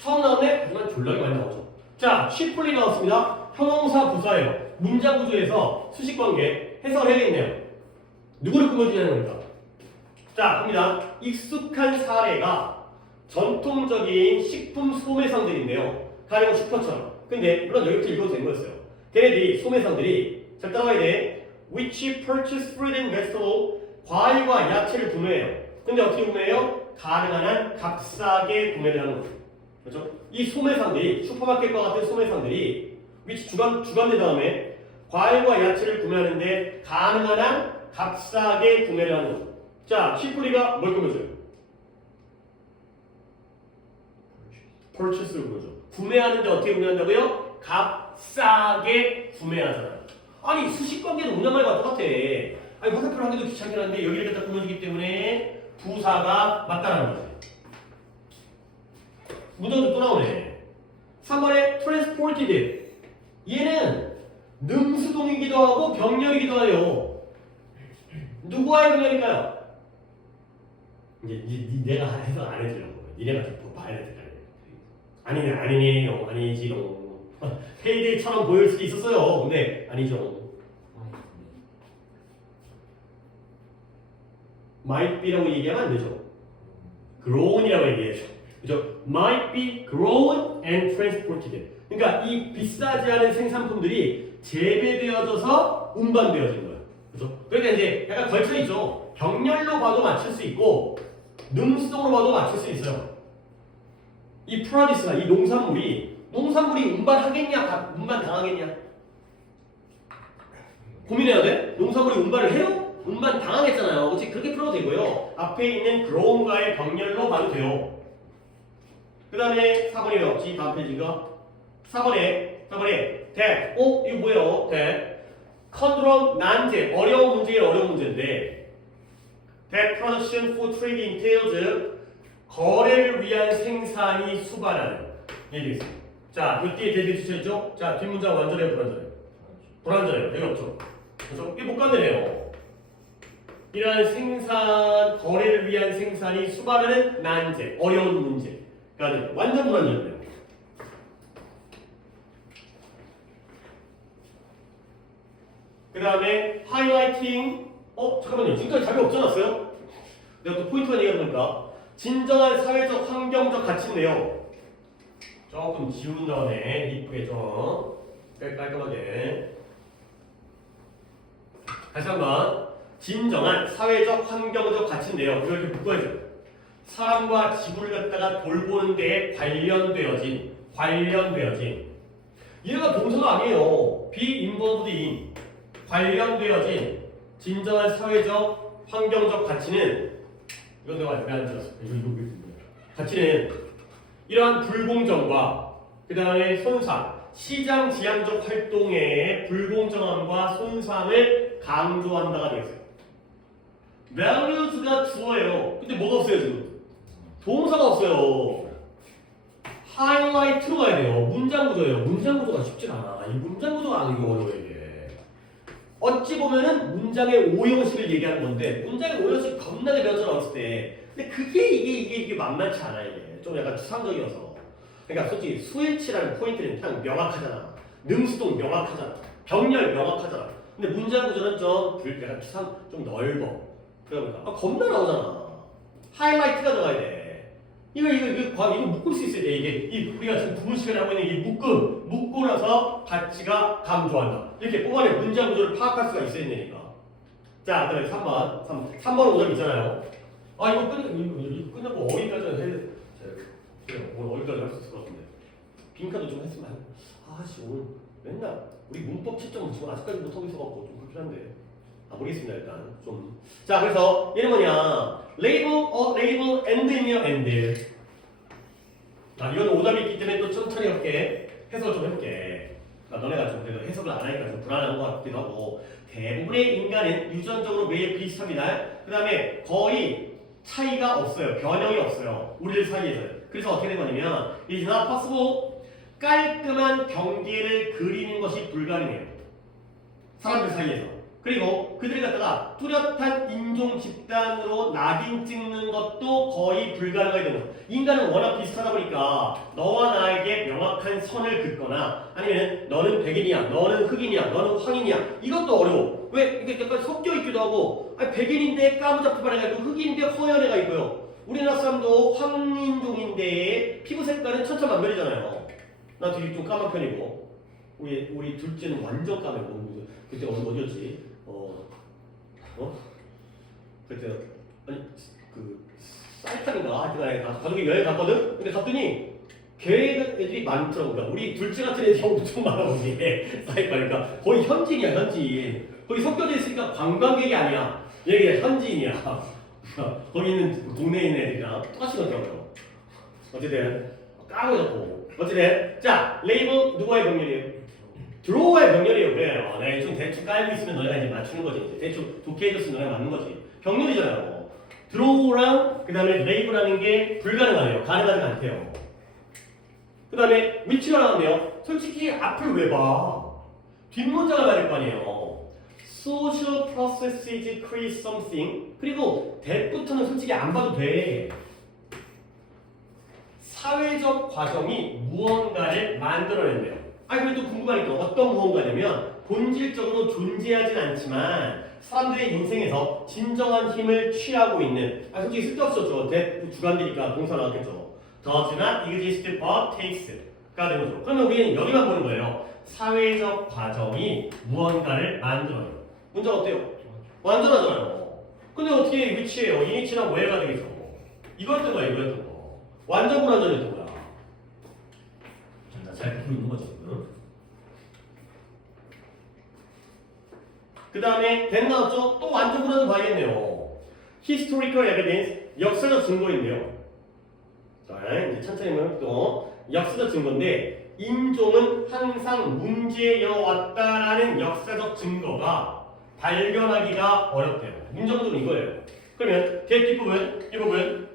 처음 나왔네? 하지만 졸라게 많이 나오죠. 자, 쉬플리 나왔습니다. 형용사 부사예요. 문장 구조에서 수식관계 해석해야겠네요. 누구를 꾸며주냐는 겁니까? 자, 갑니다. 익숙한 사례가 전통적인 식품 소매상들인데요. 가령 슈퍼처럼. 근데 물론 여기부터 읽어도 되는 거였어요. 걔네들이 소매상들이 잘 따라가야 돼. which purchase fruit and vegetable 과일과 야채를 구매해요. 근데 어떻게 구매해요? 가능한 한 값싸게 구매를 하는 거죠. 그렇죠? 이 소매상들이 슈퍼마켓과 같은 소매상들이 which 주간대 다음에 과일과 야채를 구매하는데 가능한 한 값싸게 구매를 하는 거죠. 자, 시프리가 뭘 꾸며줘요? purchase를 꾸며줘. 구매하는데 어떻게 구매한다고요? 값싸게 구매하잖아요. 아니 수식관계는 운영말과 똑같아. 아니 화살표 한 개도 귀찮긴 한데 여기를 갖다 꾸며주기 때문에 부사가 맞다라는 거지. 문장도 또 나오네. 3번에 transported. 얘는 능수동이기도 하고 병렬이기도 해요. 누구와의 병렬일까요? 이제 내가 해석 안 해주려고. 니네가 좀 봐야 될 거 아니네. 아니네요. 아니지롱. 헤이데이처럼 보일 수도 있었어요. 근데 아니죠. might be라고 얘기하면 안 되죠. grown이라고 얘기해야죠. 그죠? might be grown and transported. 그러니까 이 비싸지 않은 생산품들이 재배되어져서 운반되어진 거예요. 그죠? 그러니까 이제 약간 걸쳐 있죠. 병렬로 봐도 맞출 수 있고 능수동으로 봐도 맞출 수 있어요. 이 프로듀스가 이 농산물이 운반하겠냐, 운반 당하겠냐? 고민해야 돼? 농산물이 운반을 해요? 운반 당하겠잖아요. 그렇지? 그렇게 풀어도 되고요. 앞에 있는 grown과의 병렬로 봐도 돼요. 그 다음에 4번이 왜 없지? 다음 페이지가 4번에 that. 이거 뭐예요? that. 컨드럼 난제. 어려운 문제인데 that production for trade entails 거래를 위한 생산이 수반하는 얘기겠습니다. 자, 이때 대비 주체죠? 자, 뒷문장 완전해요, 불완전해요? 불완전해요. 여기 없죠? 그래서 이게 못 간다네요. 이러한 생산, 거래를 위한 생산이 수반하는 난제, 어려운 문제가 돼요. 완전 불완전해요. 그 다음에 하이라이팅. 잠깐만요. 지금까지 답이 없지 않았어요? 내가 또 포인트만 얘기해보니까 진정한 사회적 환경적 가치인데요. 조금 지운 다음에 이쁘게 좀 깔끔하게 다시 한번 진정한 사회적 환경적 가치인데요. 이걸 이렇게 묶어야죠. 사람과 지구를 갖다가 돌보는 데에 관련되어진 얘가 동사가 아니에요. be involved in 관련되어진 진정한 사회적 환경적 가치는 이건 내가 왜안 들었어? 가치는 이러한 불공정과 그 다음에 손상, 시장 지향적 활동의 불공정함과 손상을 강조한다가 되겠어요. values가 주어예요. 근데 뭐가 없어요 지금? 동사가 없어요. highlight로 가야 돼요. 문장 구조예요. 문장 구조가 쉽지 않아. 이 문장 구조가 아니고 어려워 이게. 어찌 보면은 문장의 오형식을 얘기하는 건데 문장의 오형식 겁나게 배웠잖아 어렸을 때. 근데 그게 이게 만만치 않아 이게. 좀 약간 추상적이어서. 그러니까 솔직히 수일치라는 포인트는 그냥 명확하잖아. 능수동 명확하잖아. 병렬 명확하잖아. 근데 문장 구조는 좀 약간 추상 좀 넓어. 그러니까 겁나 나오잖아. 하이라이트가 들어가야 돼. 이거 묶을 수 있어야 돼. 이게 우리가 지금 부분 시간에 하고 있는 이 묶고 나서 가치가 강조한다. 이렇게 뽑아내 문장 구조를 파악할 수가 있어야 되니까. 자, 그다음에 3번 5점 있잖아요. 이거 끝나고 어디까지 오늘 어디까지 할 수 있을 것 같은데. 빈카도 좀 했으면 오늘 맨날 우리 문법 채점 지금 아직까지 못하고 있어갖고 좀 그렇긴 한데. 모르겠습니다 일단 좀. 자, 그래서 얘는 뭐냐? label and이며 and. 이건 오답이 있기 때문에 또 천천히 이렇게 해석을 좀 해볼게. 너네가 좀 그래도 해석을 안 하니까 좀 불안한 것 같기도 하고. 대부분의 인간은 유전적으로 매일 비슷합니다. 그 다음에 거의 차이가 없어요. 변형이 없어요. 우리들 사이에서요. 그래서 어떻게 된 거냐면 it is not possible. 깔끔한 경계를 그리는 것이 불가능해요. 사람들 사이에서. 그리고 그들이 갖다가 뚜렷한 인종 집단으로 낙인 찍는 것도 거의 불가능하게 되는 거예요. 인간은 워낙 비슷하다 보니까 너와 나에게 명확한 선을 긋거나 아니면 너는 백인이야, 너는 흑인이야, 너는 황인이야 이것도 어려워. 왜? 이게 약간 섞여 있기도 하고 백인인데 까무잡투바가 있고 흑인인데 허연 애가 있고요. 우리나라 사람도 황인종인데 피부 색깔은 천차만별이잖아요. 나 되게 좀 까만 편이고 우리 둘째는 완전 까매고 그때 어디였지? 그때 아니 그 사이판인가 하여튼 간에 가족이 여행 갔거든. 근데 갔더니 걔네들이 많더라고. 그러니까 우리 둘째 같은 애들이 엄청 많아 거기 사이판이니까 거의 현지인이야 현지인. 거기 섞여져 있으니까 관광객이 아니야. 얘가 현지인이야. 거기 있는 동네에 있는 애들이랑 똑같이 그렇더라고요. 어쨌든 까고 잡고 어쨌든 자 레이블 누구의 병렬이에요? 드로우의 병렬이에요. 그래요. 네, 좀 대충 깔고 있으면 너네가 이제 맞추는 거지. 이제 대충 좋게 해줬으면 너네가 맞는 거지. 병렬이잖아요. 드로우랑 그 다음에 레이블하는 게 불가능하네요. 가능하지 않대요. 그 다음에 위치가 나왔네요. 솔직히 앞을 왜 봐? 뒷문장을 봐야 될 거 아니에요. Social processes create something. 그리고 that부터는 솔직히 안 봐도 돼. 사회적 과정이 무언가를 만들어낸대요. 그래도 궁금하니까 어떤 무언가냐면 본질적으로 존재하진 않지만 사람들의 인생에서 진정한 힘을 취하고 있는 솔직히 쓸데없었죠. 주관되니까 동사 나왔겠죠. does not exist but takes가 된 거죠. 그러면 우리는 여기만 보는 거예요. 사회적 과정이 무언가를 만들어요. 문장 어때요? 완전하잖아요. 근데 어떻게 위치해요? 이니치랑 where가 되겠죠. 이거였던 거야 이거였던 거. 완전 불완전했던 거야. 잘 보고 있는 거죠. 그 다음에 된 나왔죠? 또 완전 불완전 봐야겠네요. Historical evidence, 역사적 증거인데요. 자, 이제 천천히 보면 또 역사적 증거인데 인종은 항상 문제여 왔다라는 역사적 증거가 발견하기가 어렵대요. 문제는 이거예요. 그러면 이 부분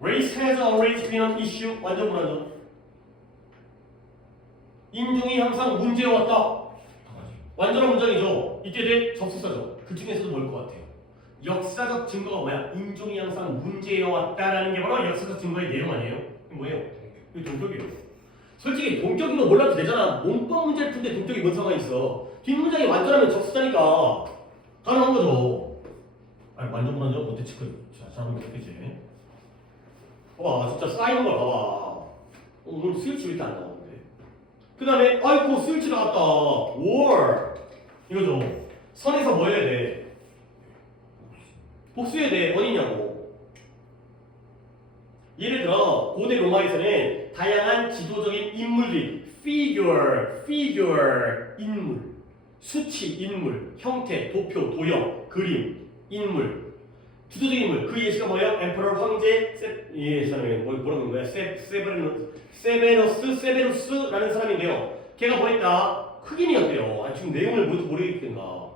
Race has always been an issue, 완전 불완전. 인종이 항상 문제여 왔다. 완전한 문장이죠. 이때 된 접속사죠. 그 중에서도 뭘 것 같아요? 역사적 증거가 뭐야? 인종이 항상 문제여 왔다라는 게 바로 역사적 증거의 내용 아니에요? 이게 뭐예요? 이거 동격이에요. 솔직히 동격인 거 몰라도 되잖아. 문법 문제를 푼데 동격이 뭔 상관이 있어? 뒷문장이 완전하면 접속사니까 가능한 거죠. 완전 불완전 어때 체크? 자, 잘하면 됐겠지. 봐봐, 진짜 쌓이는 걸 봐봐. 오늘 스위치 왜 이렇게 안 나오는데? 그 다음에 아이고 스위치 나왔다. war 이거죠. 선에서 뭐 해야 돼? 복수해야 돼. 어디냐고. 예를 들어 고대 로마에서는 다양한 지도적인 인물들이 figure 인물, 수치 인물, 형태, 도표, 도형, 그림, 인물, 주도적인 인물. 그 예시가 뭐예요? 엠퍼러 황제 뭐라고 거야? 세베루스라는 사람인데요. 걔가 뭐 했다? 흑인이었대요. 지금 내용을 모르겠던가.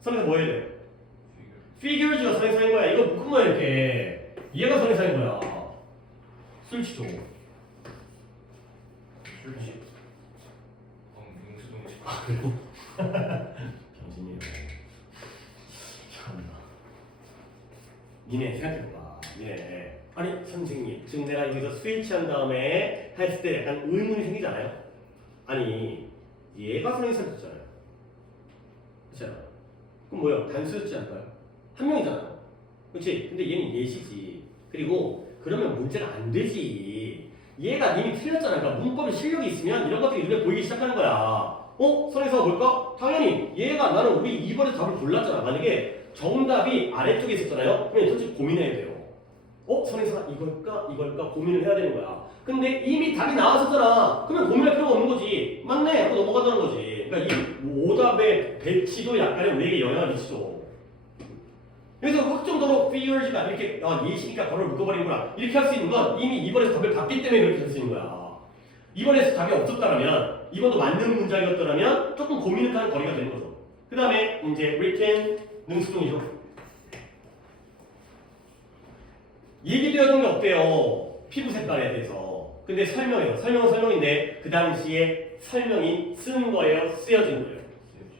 선에서 뭐 해야 돼? figures가 선행사인 거야. 이거 묶은 거야 이렇게. 얘가 선행사인 거야. 술치죠. 술치. 능수동식. 그리고 병신이에요. 참나. 니네 생각해봐. 니네. 아니 선생님, 지금 내가 여기서 스위치한 다음에 했을 때 약간 의문이 생기잖아요. 아니 얘가 선행사였잖아요. 그렇잖아. 그럼 뭐야? 단수였지 않을까요? 한 명이잖아요. 그렇지? 근데 얘는 예시지. 그리고 그러면 문제가 안 되지. 얘가 이미 틀렸잖아. 그러니까 문법에 실력이 있으면 이런 것들이 눈에 보이기 시작하는 거야. 선행사가 뭘까? 당연히 얘가 나는 우리 2번에서 답을 골랐잖아. 만약에 정답이 아래쪽에 있었잖아요. 그럼 솔직히 고민해야 돼요. 선행사가 이걸까 고민을 해야 되는 거야. 근데 이미 답이 나왔었잖아. 그러면 고민할 필요가 없는 거지. 맞네 하고 넘어가자는 거지. 그러니까 이 오답의 배치도 약간의 우리에게 영향을 미치죠. 그래서 확정도로 figures가 이렇게 예시니까 바로 묶어버리는구나 이렇게 할 수 있는 건 이미 2번에서 답을 봤기 때문에 그렇게 할 수 있는 거야. 2번에서 답이 없었다면 2번도 맞는 문장이었더라면 조금 고민을 하는 거리가 되는 거죠. 그 다음에 이제 written 능수동이죠. 얘기되었던 게 없대요. 피부 색깔에 대해서. 근데 설명은 설명인데 그 당시에 설명이 쓴 거예요? 쓰여진 거예요?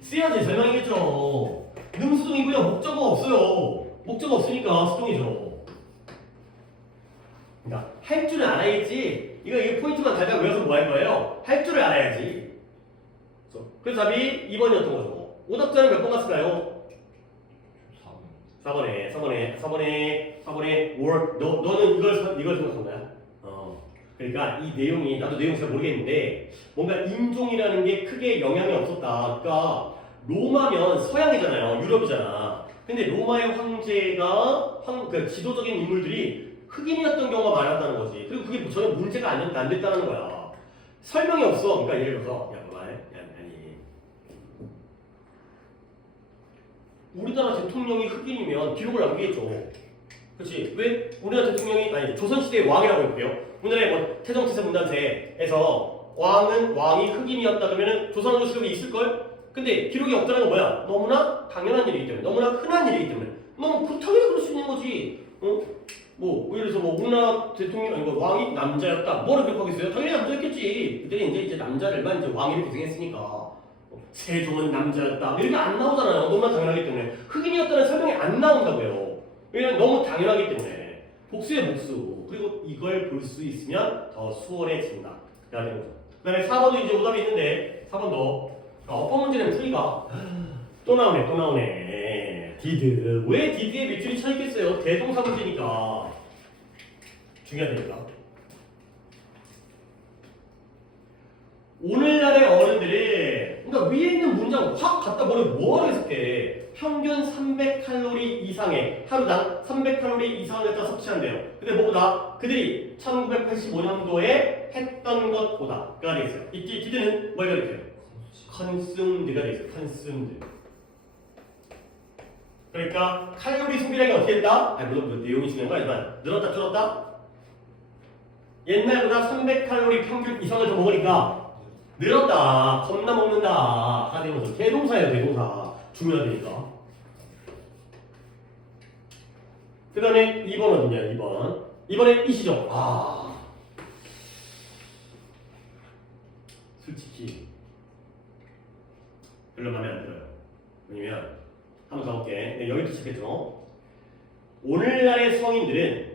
쓰여진 설명이겠죠. 능수동이고요. 목적어가 없어요. 목적어 없으니까 수동이죠. 그러니까 할 줄은 알아야지. 이거 포인트만 달달 외워서 뭐 할 거예요? 할 줄을 알아야지. 그래서 답이 2번이었던 거죠. 오답자는 몇 번 갔을까요? 4번에 너는 이걸 생각한 거야? 그러니까 이 내용이 나도 내용 잘 모르겠는데 뭔가 인종이라는 게 크게 영향이 없었다. 그러니까 로마면 서양이잖아요. 유럽이잖아. 근데 로마의 황제가 그 지도적인 인물들이 흑인이었던 경우가 많았다는 거지. 그리고 그게 전혀 문제가 안 됐다는 거야. 설명이 없어. 그러니까 예를 들어서 야 그만. 아니 우리나라 대통령이 흑인이면 기록을 남기겠죠. 그렇지? 왜 우리나라 대통령이 아니 조선시대의 왕이라고 해볼게요. 우리나라의 뭐 태정치세 문단세에서 왕이 흑인이었다 그러면은 조선왕조실록에 있을걸? 근데 기록이 없다는 건 뭐야? 너무나 당연한 일이기 때문에, 너무나 흔한 일이기 때문에, 너무 당연히 그럴 수 있는 거지. 뭐 예를 들어서 뭐 우리나라 대통령 아니 뭐 왕이 남자였다. 뭐를 기록하겠어요? 당연히 남자였겠지. 그때는 이제 남자들만 이제 왕위를 계승했으니까. 세종은 남자였다. 이렇게 안 나오잖아요. 너무나 당연하기 때문에 흑인이었다는 설명이 안 나온다고요. 왜냐면 너무 당연하기 때문에 복수의 복수. 그리고 이걸 볼 수 있으면 더 수월해진다. 라는 거죠. 그 다음에 4번도 이제 오답이 있는데 4번도 어법 문제는 풀이가 또 나오네. 디드. 왜 디드에 밑줄이 쳐있겠어요? 대동사 문제니까. 중요하다니까. 오늘날의 어른들이 그러니까 위에 있는 문장 확 갖다 버리면 뭐하러 해석해? 평균 300칼로리 이상의 하루당 300칼로리 이상을 갖다 섭취한대요. 근데 뭐보다 그들이 1985년도에 했던 것보다가 되겠어요. 이 디드는 뭘 가리켜요? 컨숨드가 되겠어요. 컨숨드. 그러니까 칼로리 소비량이 어떻게 된다? 물론 그 내용이 중요한 거 아니지만 늘었다 줄었다? 옛날보다 300칼로리 평균 이상을 더 먹으니까 늘었다. 겁나 먹는다. 가 되는 거죠. 대동사예요. 대동사. 중요하다니까. 그 다음에 2번 어디냐? 2번. 이번에 이 시죠. 솔직히 별로 마음에 안 들어요. 왜냐면 한번 더 볼게. 네, 여기도 시작했죠. 오늘날의 성인들은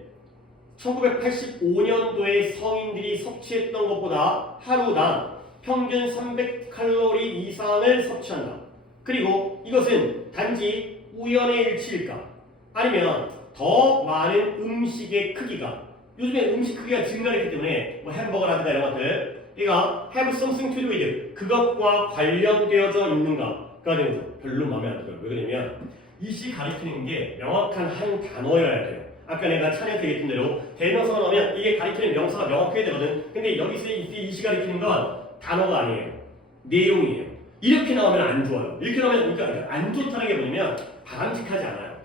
1985년도에 성인들이 섭취했던 것보다 하루당 평균 300칼로리 이상을 섭취한다. 그리고 이것은 단지 우연의 일치일까? 아니면 더 많은 음식의 크기가 요즘에 음식 크기가 증가했기 때문에 뭐 햄버거라든가 이런 것들 얘가 have something to do with 그것과 관련되어져 있는가가 되는 거죠. 별로 마음에 안 들어요. 왜 그러냐면 이시 가리키는 게 명확한 한 단어여야 돼요. 아까 내가 차례 얘기했던 대로 대명사가 나오면 이게 가리키는 명사가 명확해야 되거든. 근데 여기서 이때 이시 가리키는 건 단어가 아니에요. 내용이에요. 이렇게 나오면 안 좋아요. 이렇게 나오면 그러니까 안 좋다는 게 뭐냐면 바람직하지 않아요.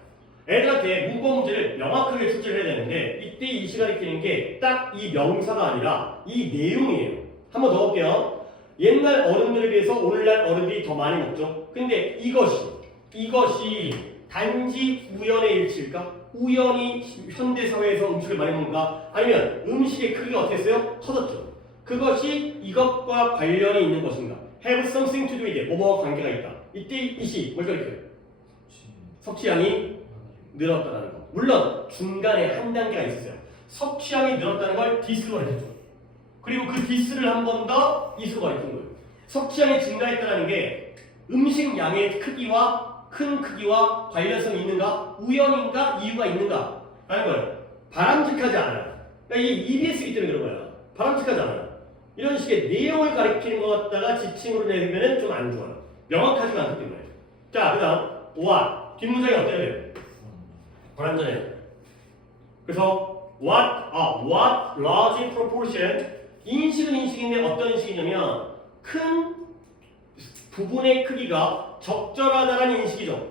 애들한테 문법 문제를 명확하게 출제를 해야 되는데 이때 이시 가리키는 게 딱 이 명사가 아니라 이 내용이에요. 한번 더 볼게요. 옛날 어른들에 비해서 오늘날 어른들이 더 많이 먹죠. 근데 이것이 단지 우연의 일치일까? 우연히 현대사회에서 음식을 많이 먹는가? 아니면 음식의 크기가 어땠어요? 커졌죠. 그것이 이것과 관련이 있는 것인가? have something to do with 뭐뭐와 관계가 있다. 이때 이시 뭘 가리켜요? 섭취량이 늘었다는 거. 물론 중간에 한 단계가 있었어요. 섭취량이 늘었다는 걸 디스로 가르쳤죠. 그리고 그 디스를 한 번 더 이수로 가르친 거예요. 섭취량이 증가했다는 게 음식 양의 크기와 큰 크기와 관련성이 있는가? 우연인가? 이유가 있는가? 라는 거예요. 바람직하지 않아요. 그러니까 이게 EBS이기 때문에 그런 거야. 바람직하지 않아요. 이런 식의 내용을 가리키는 것 같다가 지칭으로 내면 좀 안 좋아요. 명확하지가 않기 때문에. 자, 그 다음 what. 뒷문장이 어때야 돼요? 불완전해요. 그래서 what large proportion 인식은 인식인데 어떤 인식이냐면 큰 부분의 크기가 적절하다는 인식이죠.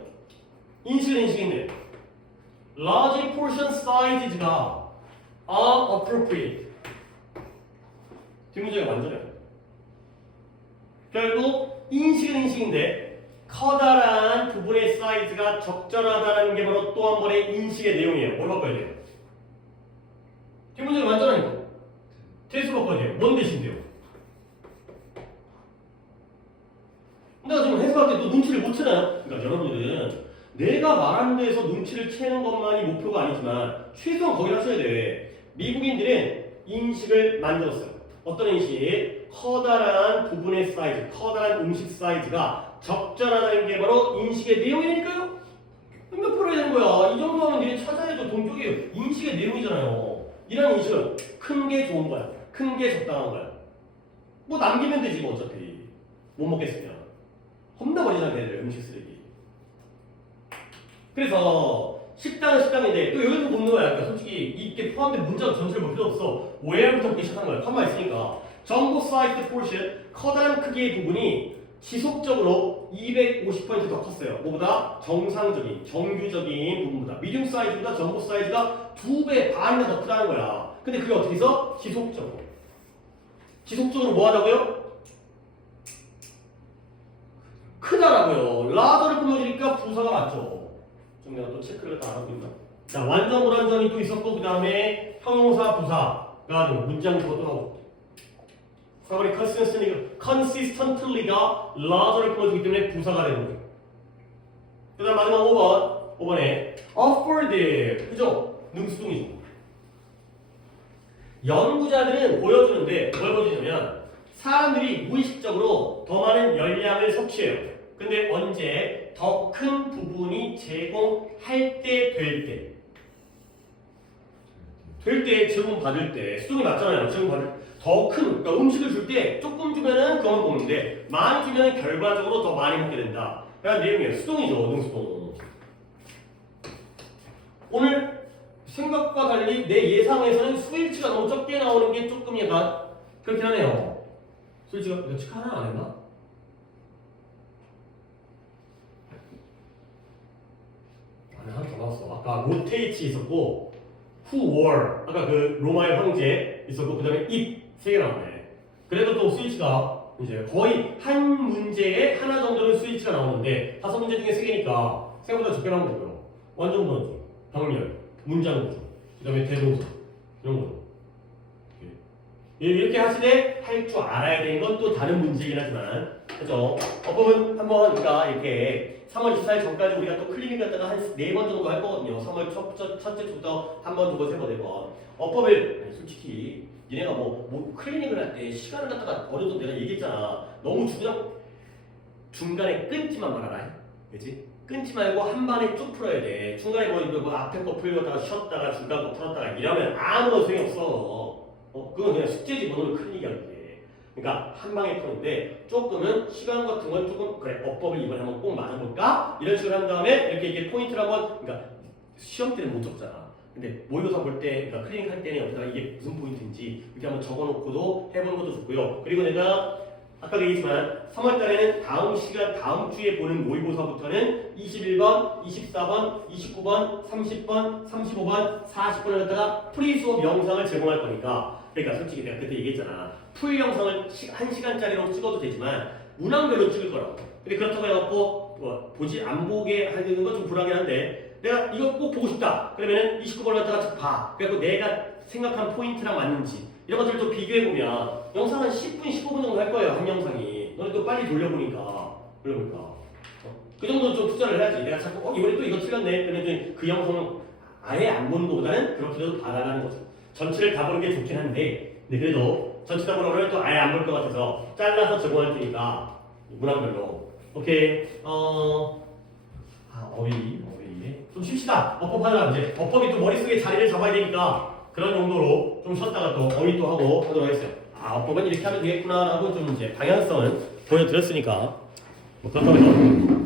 인식은 인식인데 large portion sizes가 are appropriate. 뒷문장이 완전해요. 결국 인식은 인식인데 커다란 부분의 사이즈가 적절하다는 게 바로 또 한 번의 인식의 내용이에요. 뭘 바꿔야 돼요? 뒷문장이 완전하니까 대수 바꿔야 돼요. 뭔 대신데요? 내가 지금 해석할 때 또 눈치를 못 채나요? 그러니까 여러분들은 내가 말하는 데에서 눈치를 채는 것만이 목표가 아니지만 최소한 거기를 하셔야 돼. 미국인들은 인식을 만들었어요. 어떤 인식? 커다란 부분의 사이즈, 커다란 음식 사이즈가 적절하다는 게 바로 인식의 내용이니까요? 몇 프로 해야 되는 거야? 이 정도 하면 니네 찾아야죠. 동쪽이 인식의 내용이잖아요. 이런 인식은 큰 게 좋은 거야. 큰 게 적당한 거야. 뭐 남기면 되지 뭐 어차피. 못 먹겠으면. 겁나 버리잖아 걔들 음식 쓰레기. 그래서 식당은 식당인데 또 여기서 묻는 거야. 그러니까 솔직히 이게 포함된 문장 전체를 볼 필요 없어. where부터 보기 시작한 거야. 컴마 있으니까. 전부 사이즈 포션 커다란 크기의 부분이 지속적으로 250% 더 컸어요. 뭐보다 정상적인 정규적인 부분보다 미디움 사이즈보다 전부 사이즈가 2배 반이나 더 크다는 거야. 근데 그게 어떻게 해서 지속적으로 뭐 하다고요? 크다라고요. 라더를 끊어주니까 부사가 맞죠. 좀 내가 또 체크를 다 하고 있나? 자, 완전 불완전이 또 있었고 그 다음에 형용사 부사가 문장 그것도 하고 사거리 consistently가 라더를 끊어주기 때문에 부사가 되는 거예요. 그 다음 마지막 5번에 afford 그죠? 능수동이죠. 연구자들은 보여주는데 뭘 보여주냐면 사람들이 무의식적으로 더 많은 열량을 섭취해요. 근데 언제? 더 큰 부분이 제공할 때 될 때 제공받을 때 수동이 맞잖아요. 제공받을 더 큰 그러니까 음식을 줄 때 조금 주면은 그만 먹는데 많이 주면 결과적으로 더 많이 먹게 된다. 그러니까 내용이에요. 수동이죠. 능수동. 오늘 생각과 달리 내 예상에서는 수일치가 너무 적게 나오는 게 조금 약간 그렇긴 하네요. 수일치가 이거 체크 하나 안 했나? 아니 하나 더 나왔어. 아까 로테이치 있었고 who were 아까 그 로마의 황제 있었고 그 다음에 it 3개 나오네. 그래도 또 수일치가 이제 거의 한 문제에 하나 정도는 수일치가 나오는데 5문제 중에 3개니까 생각보다 적게 나온 거고요. 완전 불완전, 병렬, 문장 구조, 그 다음에 대동사 이런 거. 이렇게 하시되 할 줄 알아야 되는 건 또 다른 문제이긴 하지만 그죠? 어법은 한번 우리가 이렇게 3월 24일 전까지 우리가 또 클리닉 갖다가 한 4번 정도 할 거거든요. 3월 첫째 주부터 한 번, 두 번, 세 번, 네 번. 어법을 아니, 솔직히 얘네가 뭐 클리닉을 할 때 시간을 갖다가 어려도 내가 얘기했잖아. 너무 중간에 끊지만 말아라. 그치? 끊지 말고 한 번에 쭉 풀어야 돼. 중간에 뭐 앞에 거 풀다가 쉬었다가 중간 거 풀었다가 이러면 아무런 소용이 없어. 그건 그냥 숙제지 뭐는 큰 얘기하는 게. 그러니까 한 방에 푸는데 조금은 시간 같은 건 조금 그래 어법을 이번에 한번 꼭 맞아볼까? 이런 식으로 한 다음에 이렇게 포인트를 한번 그러니까 시험 때는 못 적잖아. 근데 모의고사 볼 때, 그러니까 클리닉 할 때는 여기다가 이게 무슨 포인트인지 이렇게 한번 적어놓고도 해보는 것도 좋고요. 그리고 내가 아까도 얘기했지만 3월달에는 다음 주에 보는 모의고사부터는 21번, 24번, 29번, 30번, 35번, 40번을 갖다가 프리 수업 영상을 제공할 거니까 그러니까 솔직히 내가 그때 얘기했잖아. 풀 영상을 1시간짜리로 찍어도 되지만 문항별로 찍을 거라고. 근데 그렇다고 해갖고 안 보게 하는 건 좀 불안하긴 한데 내가 이거 꼭 보고 싶다. 그러면은 29번을 갖다가 봐. 그래서 내가 생각한 포인트랑 맞는지 이런 것들을 또 비교해보면 영상 한 10분, 15분 정도 할 거예요. 한 영상이. 너네 또 빨리 돌려보니까. 그 정도 좀 투자를 해야지. 내가 자꾸 이번에 또 이거 틀렸네. 그러면 그 영상은 아예 안 보는 것보다는 그렇게라도 봐달라는 거죠. 전체를 다 보는 게 좋긴 한데 근데 그래도 전체 다 보는 거를 또 아예 안 볼 것 같아서 잘라서 제공할 테니까 문항별로. 오케이. 어휘. 좀 쉽시다. 어법 하느라 이제 어법이 또 머릿속에 자리를 잡아야 되니까 그런 정도로 좀 쉬었다가 또 어휘 또 하고 하도록 하겠어요. 어법은 이렇게 하면 되겠구나 하고 좀 이제 방향성을 보여드렸으니까 뭐 그렇다고 해서